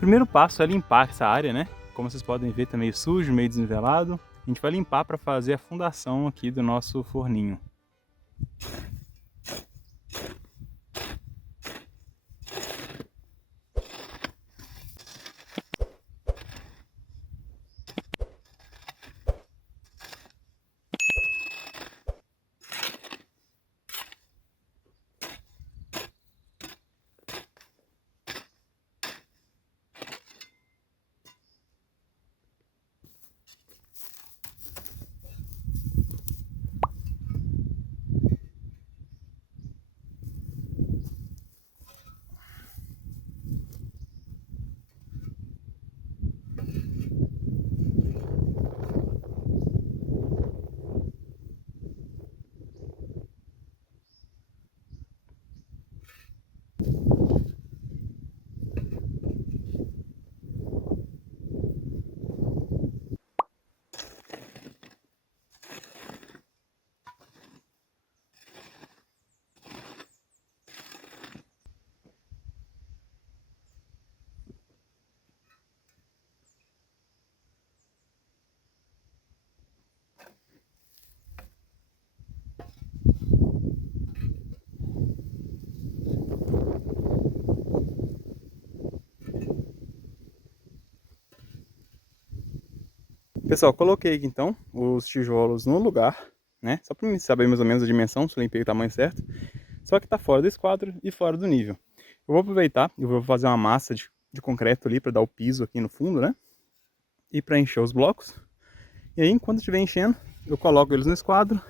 primeiro passo é limpar essa área, né? Como vocês podem ver, tá meio sujo, meio desnivelado. A gente vai limpar para fazer a fundação aqui do nosso forninho. Pessoal, coloquei aqui então os tijolos no lugar, né? Só para saber mais ou menos a dimensão, se eu limpei o tamanho certo. Só que tá fora do esquadro e fora do nível. Eu vou aproveitar, eu vou fazer uma massa de concreto ali para dar o piso aqui no fundo, né? E para encher os blocos. E aí, enquanto estiver enchendo, eu coloco eles no esquadro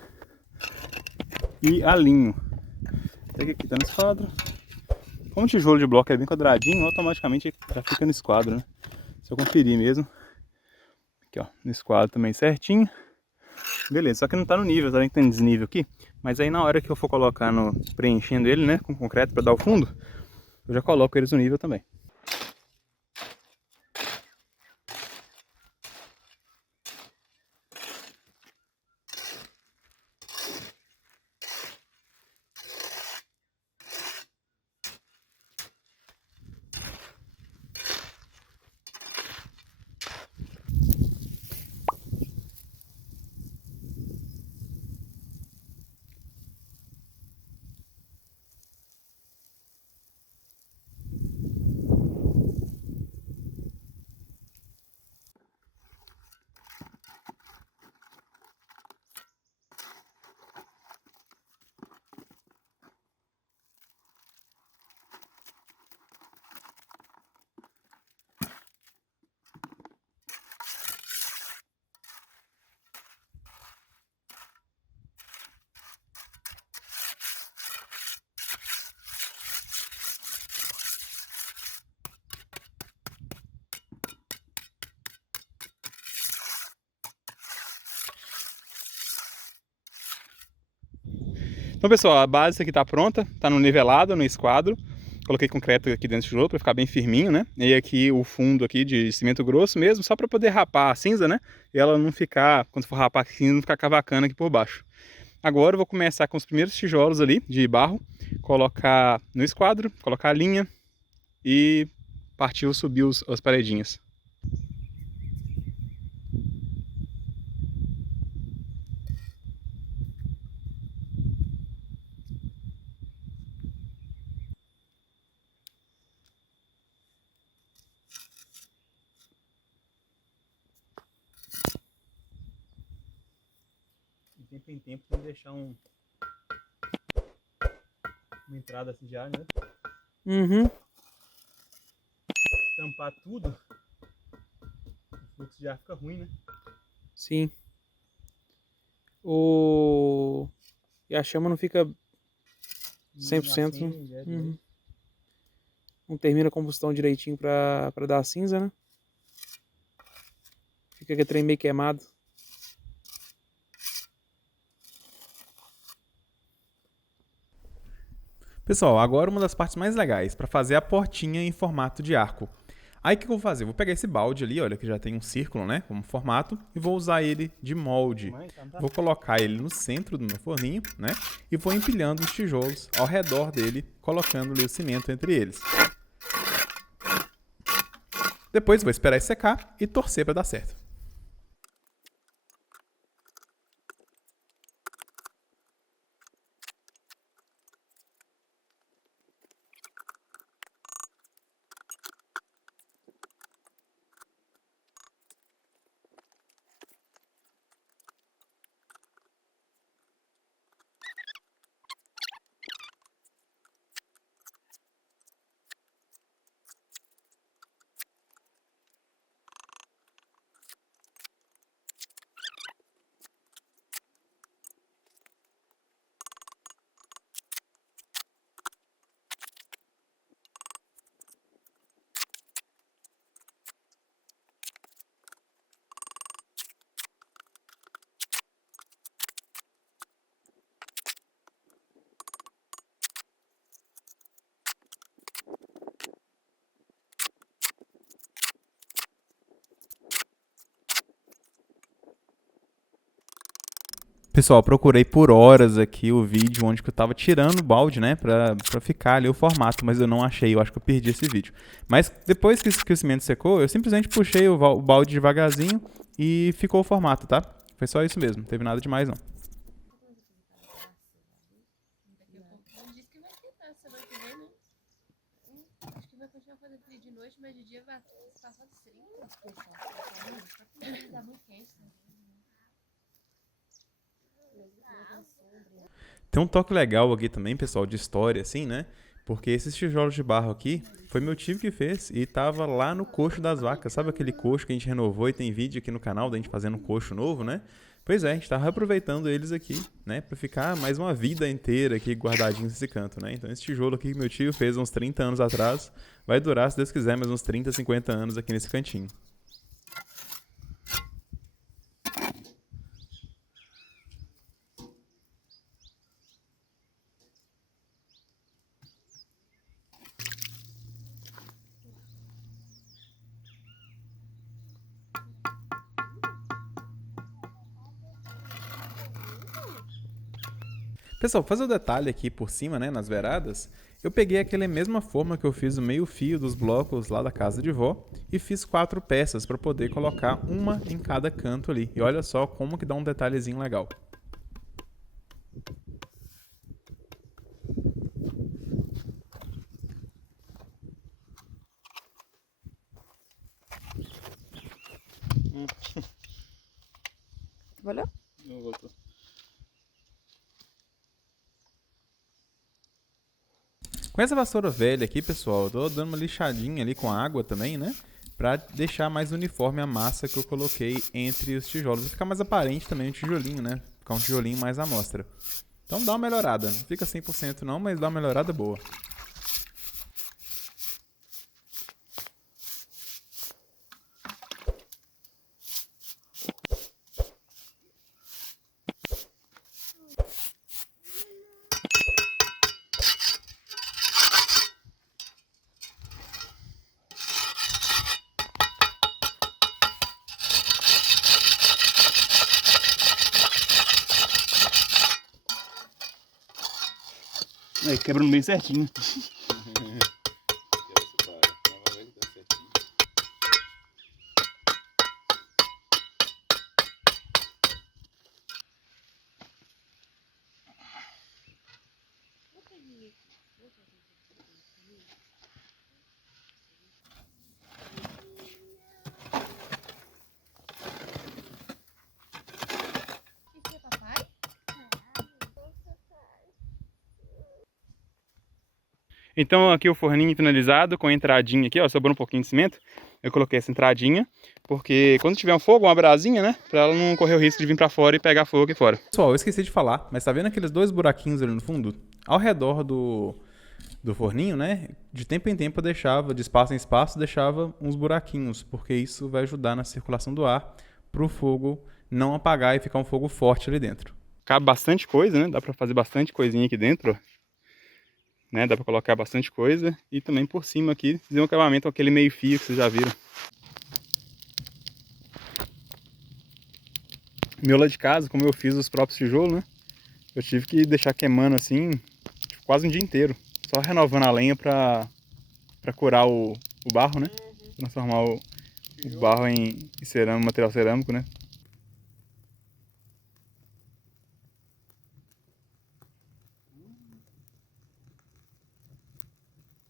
e alinho. Até que aqui tá no esquadro. Como o tijolo de bloco é bem quadradinho, automaticamente já fica no esquadro, né? Se eu conferir mesmo. Aqui, ó, no esquadro também certinho. Beleza, só que não tá no nível, tá vendo que tem desnível aqui? Mas aí na hora que eu for colocando, preenchendo ele, né, com concreto para dar o fundo, eu já coloco eles no nível também. Então, pessoal, a base aqui tá pronta, tá no nivelado, no esquadro. Coloquei concreto aqui dentro do tijolo para ficar bem firminho, né? E aqui o fundo aqui de cimento grosso mesmo, só para poder rapar a cinza, né? E ela não ficar, quando for rapar a cinza, não ficar cavacando aqui por baixo. Agora eu vou começar com os primeiros tijolos ali de barro, colocar no esquadro, colocar a linha e partiu subir as paredinhas. De tempo em tempo tem que deixar uma entrada assim de ar, né? Uhum. Tampar tudo, o fluxo de ar fica ruim, né? Sim. E a chama não fica 100%. Né? Uhum. Não termina a combustão direitinho pra dar cinza, né? Fica aquele trem meio queimado. Pessoal, agora uma das partes mais legais, para fazer a portinha em formato de arco. Aí o que eu vou fazer? Eu vou pegar esse balde ali, olha que já tem um círculo, né, como formato, e vou usar ele de molde. Vou colocar ele no centro do meu forninho, né, e vou empilhando os tijolos ao redor dele, colocando ali o cimento entre eles. Depois vou esperar isso secar e torcer para dar certo. Pessoal, procurei por horas aqui o vídeo onde que eu tava tirando o balde, né, pra ficar ali o formato, mas eu não achei, eu acho que eu perdi esse vídeo. Mas depois que o cimento secou, eu simplesmente puxei o balde devagarzinho e ficou o formato, tá? Foi só isso mesmo, não teve nada demais não. Diz que vai tentar semana que vem, né? Acho que vai continuar fazendo frio de noite, mas de dia vai passar só de 30. Tá muito quente, né? Tem um toque legal aqui também, pessoal, de história, assim, né? Porque esses tijolos de barro aqui, foi meu tio que fez e tava lá no coxo das vacas. Sabe aquele coxo que a gente renovou e tem vídeo aqui no canal da gente fazendo um coxo novo, né? Pois é, a gente tá reaproveitando eles aqui, né? Pra ficar mais uma vida inteira aqui guardadinhos nesse canto, né? Então esse tijolo aqui que meu tio fez uns 30 anos atrás, vai durar, se Deus quiser, mais uns 30, 50 anos aqui nesse cantinho. Pessoal, fazer o detalhe aqui por cima, né, nas veradas, eu peguei aquela mesma forma que eu fiz o meio fio dos blocos lá da casa de vó e fiz 4 peças para poder colocar uma em cada canto ali. E olha só como que dá um detalhezinho legal. Valeu? Não voltou. Com essa vassoura velha aqui, pessoal, eu tô dando uma lixadinha ali com água também, né? Pra deixar mais uniforme a massa que eu coloquei entre os tijolos. Vai ficar mais aparente também o tijolinho, né? Ficar um tijolinho mais à mostra. Então dá uma melhorada. Não fica 100% não, mas dá uma melhorada boa. Aí, quebra no meio certinho. O que é, papai? Então aqui o forninho finalizado com a entradinha aqui, ó, sobrou um pouquinho de cimento. Eu coloquei essa entradinha, porque quando tiver um fogo, uma brasinha, né, pra ela não correr o risco de vir pra fora e pegar fogo aqui fora. Pessoal, eu esqueci de falar, mas tá vendo aqueles 2 buraquinhos ali no fundo? Ao redor do forninho, né, de tempo em tempo eu deixava, de espaço em espaço, deixava uns buraquinhos, porque isso vai ajudar na circulação do ar pro fogo não apagar e ficar um fogo forte ali dentro. Cabe bastante coisa, né, dá pra fazer bastante coisinha aqui dentro, ó. Né, dá pra colocar bastante coisa e também por cima aqui fazer um acabamento com aquele meio fio que vocês já viram. Meu lá de casa, como eu fiz os próprios tijolos, né, eu tive que deixar queimando assim quase um dia inteiro, só renovando a lenha pra curar o barro, né. transformar o barro em cerâmico, material cerâmico, né?